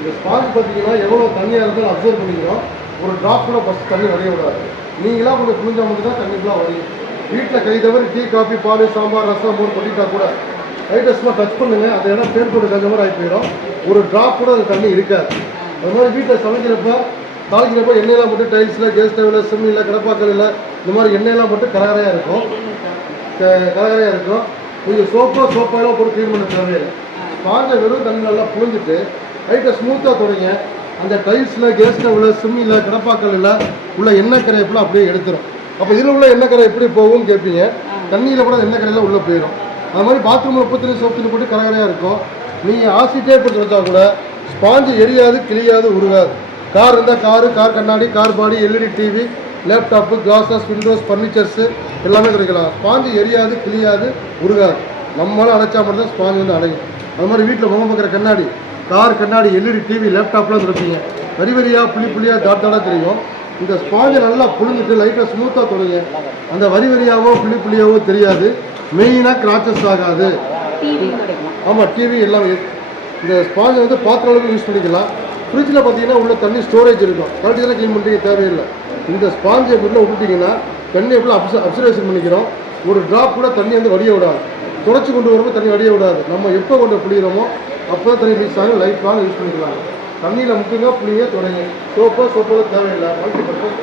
இந்த ஸ்பாஞ்ச் பார்த்தீங்கன்னா எவ்வளோ தண்ணியாக இருந்தாலும் அப்சர்வ் பண்ணிக்கிறோம். ஒரு ட்ராப் கூட ஃபஸ்ட் தண்ணி வரைய விடாது. நீங்களாக கொஞ்சம் குளிஞ்சால் மட்டும் தான் தண்ணி ஃபுல்லாக வரையும். வீட்டில் கை தவிர டீ காஃபி பால் சாம்பார் ரசம் மோர் கொட்டிட்டா கூட லைட்டாக சும்மா டச் பண்ணுங்கள், அந்த இடம் பேர் போட்டு கஞ்ச மாதிரி ஆகி போயிடும். ஒரு ட்ராப் கூட அந்த தண்ணி இருக்காது. அது மாதிரி வீட்டில் சமைக்கிறப்ப தாளிக்கிறப்ப எண்ணெயெல்லாம் போட்டு டைல்ஸில் கேஸ் ஸ்டவ்வில் சிம்மில் கிடப்பாக்கல்ல இந்த மாதிரி எண்ணெயெல்லாம் போட்டு கரகரையாக இருக்கும். கொஞ்சம் சோப்பாலாம் போட்டு க்ளீன் பண்ண தேவையில்லை. ஸ்பாஞ்சை வெறும் தண்ணி நல்லா புழிஞ்சிட்டு லைட்டாக ஸ்மூத்தாக தொடங்க. அந்த டைல்ஸில் கேஸ் ஸ்டவ்வில் சிம்மில் கிடப்பாக்கல்ல உள்ள எண்ணெய் கரையப்பெல்லாம் அப்படியே எடுத்துரும். அப்போ இதில் உள்ள எண்ணெய் கரை எப்படி போகும்னு கேட்பீங்க. தண்ணியில் கூட எண்ணெய் கரையெல்லாம் உள்ளே போயிடும். அது மாதிரி பாத்ரூமில் உப்பு தண்ணி சோப்பு தண்ணி போட்டு கரகரையாக இருக்கும். நீங்கள் ஆசிட்டே போட்டு வச்சா கூட ஸ்பாஞ்சு எரியாது, கிளியாது, உருகாது. கார் இருந்தால் கார் கண்ணாடி, கார் பாடி, LED TV, laptop, classes, Windows, furnitures எல்லாமே கிடைக்கலாம். ஸ்பாஞ்சு எரியாது, கிளியாது, உருகாது. நம்மளால் அடைச்சா மட்டும் தான் ஸ்பாஞ்சு வந்து அடையும். அது மாதிரி வீட்டில் முகம் பார்க்குற கண்ணாடி, கார் கண்ணாடி, எல்இடி டிவி, லேப்டாப்லாம் இருப்பீங்க. வரியாக புளியாக தாட்டாக தெரியும். இந்த ஸ்பாஞ்சை நல்லா புழிஞ்சிட்டு லைட்டாக ஸ்மூத்தாக தொடங்க. அந்த வரியாவோ புளியாவோ தெரியாது. மெயினாக கிராச்சஸ் ஆகாது. ஆமாம், டிவி எல்லாம். இந்த ஸ்பாஞ்சை வந்து பாத்திரம் அளவுக்கு யூஸ் பண்ணிக்கலாம். ஃப்ரிட்ஜில் பார்த்தீங்கன்னா உள்ள தண்ணி ஸ்டோரேஜ் இருக்கும். கரெக்டாக தான் க்ளீன் பண்ணுறீங்க, தேவையில்லை. இந்த ஸ்பாஞ்சை வீட்டில் விட்டுட்டிங்கன்னா தண்ணி எப்படி அப்சர்வேஷன் பண்ணிக்கிறோம். ஒரு ட்ராப் கூட தண்ணி வந்து வடிய விடாது. துடைச்சி கொண்டு வரும்போது தண்ணி வடிய விடாது. நம்ம எப்போ கொண்டு புளிகிறோமோ அப்போ தான் தண்ணி மிக்ஸ் ஆகி லைஃப் லாங் யூஸ் பண்ணிக்கலாம். தண்ணியில் முக்கியமாக புளிங்க தொடங்க. சோப்போ தேவையில்லை. Multi purpose